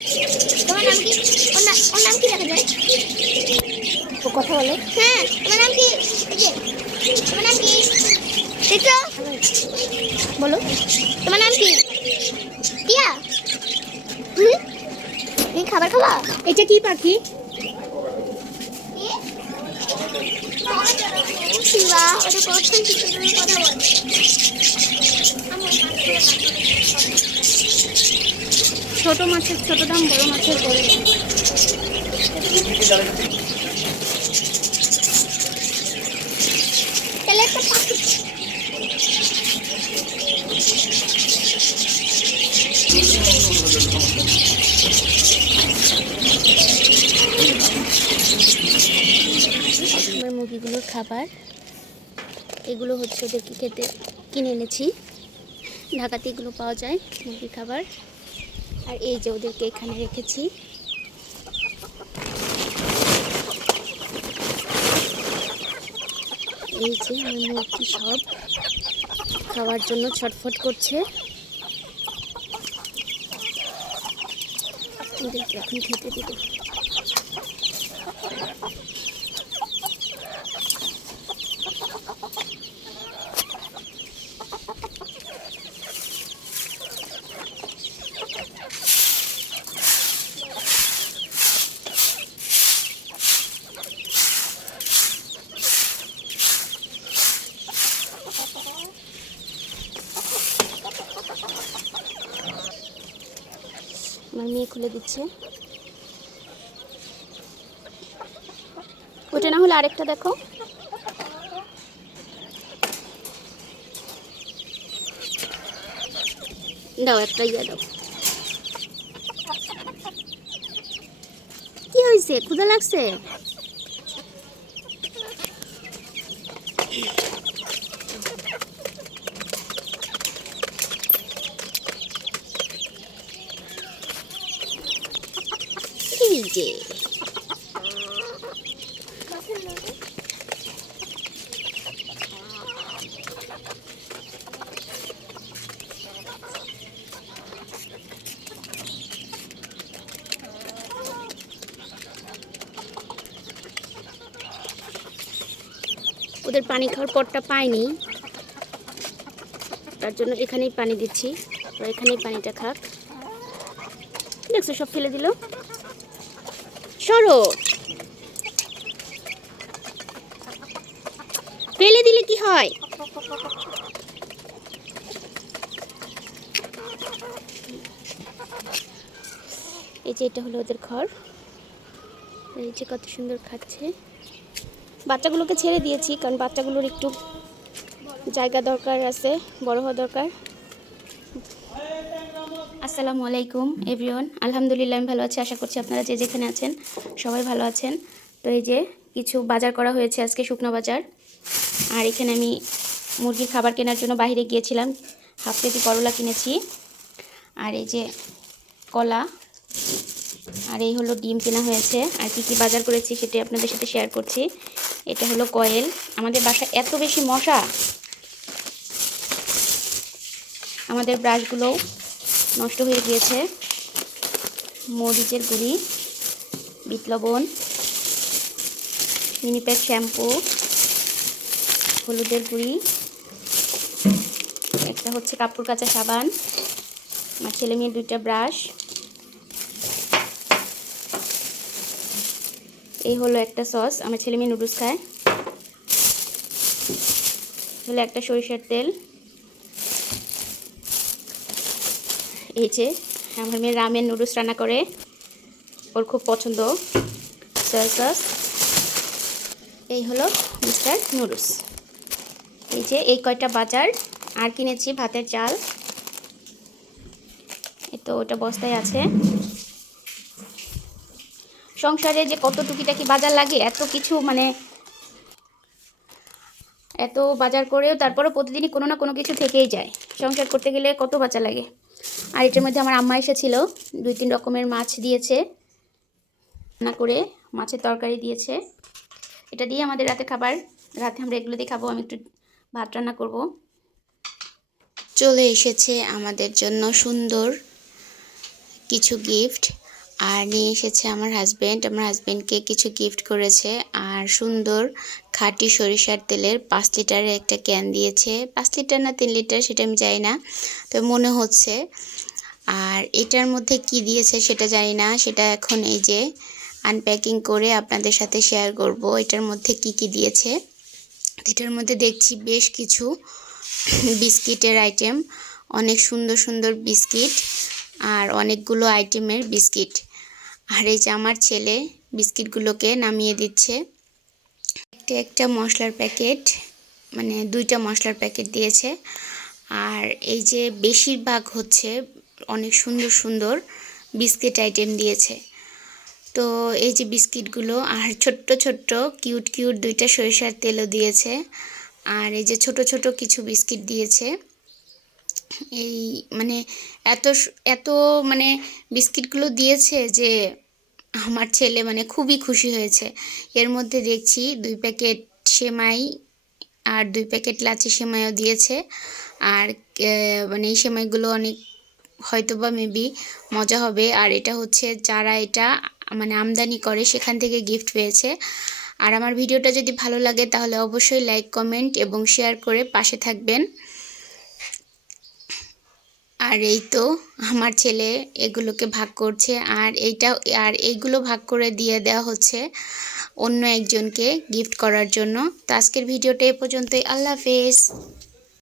তোমার নাম কি? ওর নাম কি দেখা যায়? ও কথা বলে। হ্যাঁ, তোমার নাম কি? তোমার নাম কি? চিত্র, বলো তোমার নাম কি? টিয়া। তুমি খাবার খাবা? এটা কি পাখি? শিবা, ওটা কখন চিত্রের কথা বলে? ছোট মাছের ছোট দাম, বড় মাছের বড় দাম। তাহলে একটা পাখি। আমার মুরগিগুলোর খাবার এগুলো হচ্ছে ওদেরকে খেতে কিনে এনেছি। ঢাকাতে এগুলো পাওয়া যায় মুরগির খাবার। আর এই যে ওদেরকে এখানে রেখেছি। এই যে আমার মুরগি সব খাওয়ার জন্য ছটফট করছে। ওদেরকে এখন খেতে দেবো। আমার মেয়ে খুলে দিচ্ছে। ওটা না হলে আরেকটা দেখো। দাও একটা ইয়ে দাও। কি হয়েছে? ক্ষুধা লাগছে? এই যে ওদের পানি খাওয়ার পরটা পায়নি, তার জন্য এখানেই পানি দিচ্ছি। ওরা এখানেই পানিটা খাক। দেখছো সব ফেলে দিল। সরো, ফেলে দিলে কি হয়? এই যে এটা হলো ওদের ঘর। এই যে কত সুন্দর খাচ্ছে। বাচ্চাগুলোকে ছেড়ে দিয়েছি কারণ বাচ্চাগুলোর একটু জায়গা দরকার আছে, বড় হওয়া দরকার। আসসালামু আলাইকুম এভরিওয়ান। আলহামদুলিল্লাহ আমি ভালো আছি। আশা করছি আপনারা যে যেখানে আছেন সবাই ভালো আছেন। তো এই যে কিছু বাজার করা হয়েছে আজকে, শুকনো বাজার। আর এখানে আমি মুরগির খাবার কেনার জন্য বাইরে গিয়েছিলাম। হাফ কেজি করলা কিনেছি। আর এই যে কলা, আর এই হলো ডিম কেনা হয়েছে। আর কি কি বাজার করেছি সেটাই আপনাদের সাথে শেয়ার করছি। এটা হলো কয়েল। আমাদের বাসায় এত বেশি মশা, আমাদের ব্রাশগুলোও নষ্ট হয়ে গিয়েছে। মরিচের গুঁড়ি, বিট লবণ, মিনিপ্যাক শ্যাম্পু, হলুদের গুঁড়ি, একটা হচ্ছে কাপড় কাচা সাবান, আমার ছেলে মেয়ের 2টা ব্রাশ, এই হলো একটা সস, আমার ছেলে মেয়ে নুডলস খায়, হলো একটা সরিষার তেল, এই যে আমার মেয়ে রামেন নুডলস রান্না করে, ওর খুব পছন্দ সয়া সস। এই হলো মিস্টার নুডলস। এই যে এই কয়টা বাজার। আর কিনেছি ভাতের চাল, এই তো ওটা বস্তায় আছে। সংসারে যে কত টুকিটাকি বাজার লাগে, এত কিছু, মানে এত বাজার করেও তারপরও প্রতিদিনই কোনো না কোনো কিছু থেকেই যায়। সংসার করতে গেলে কত বাজার লাগে। আর এটার মধ্যে আমার আম্মা এসেছিল, 2-3 রকমের মাছ দিয়েছে রান্না করে, মাছের তরকারি দিয়েছে। এটা দিয়ে আমাদের রাতে খাবার, রাতে আমরা এগুলো দিয়ে খাবো। আমি একটু ভাত রান্না করব। চলে এসেছে আমাদের জন্য সুন্দর কিছু গিফট। আর নিয়ে এসেছে আমার হাজব্যান্ডকে কিছু গিফট করেছে। আর সুন্দর খাঁটি সরিষার তেলের 5 লিটারের একটা ক্যান দিয়েছে। 5 লিটার না 3 লিটার সেটা আমি জানি না, তো মনে হচ্ছে। আর এটার মধ্যে কি দিয়েছে সেটা জানি না, সেটা এখন এই যে আনপ্যাকিং করে আপনাদের সাথে শেয়ার করব এটার মধ্যে কি কি দিয়েছে। এটার মধ্যে দেখছি বেশ কিছু বিস্কিটের আইটেম, অনেক সুন্দর সুন্দর বিস্কিট আর অনেকগুলো আইটেমের বিস্কিট। আর এই যে আমার ছেলে বিস্কিটগুলোকে নামিয়ে দিচ্ছে। একটা মশলার প্যাকেট, মানে 2টা মশলার প্যাকেট দিয়েছে। আর এই যে বেশিরভাগ হচ্ছে অনেক সুন্দর সুন্দর বিস্কিট আইটেম দিয়েছে। তো এই যে বিস্কিটগুলো, আর ছোট্ট ছোট্ট কিউট কিউট 2টা সরিষার তেলও দিয়েছে। আর এই যে ছোট ছোট কিছু বিস্কিট দিয়েছে। এই মানে এত মানে বিস্কিটগুলো দিয়েছে যে আমার ছেলে মানে খুবই খুশি হয়েছে। এর মধ্যে দেখছি 2 প্যাকেট সেমাই আর 2 প্যাকেট লাচি সেমাইও দিয়েছে। আর মানে এই সেমাইগুলো অনেক হয়তোবা মেবি মজা হবে। আর এটা হচ্ছে যারা এটা মানে আমদানি করে সেখান থেকে গিফট পেয়েছে। আর আমার ভিডিওটা যদি ভালো লাগে তাহলে অবশ্যই লাইক, কমেন্ট এবং শেয়ার করে পাশে থাকবেন। আর এই তো আমার ছেলে এগুলোকে ভাগ করছে, আর এইগুলো ভাগ করে দিয়ে দেওয়া হচ্ছে অন্য একজনকে গিফট করার জন্য। তো আজকের ভিডিওটা এ পর্যন্তই। আল্লাহ হাফেজ।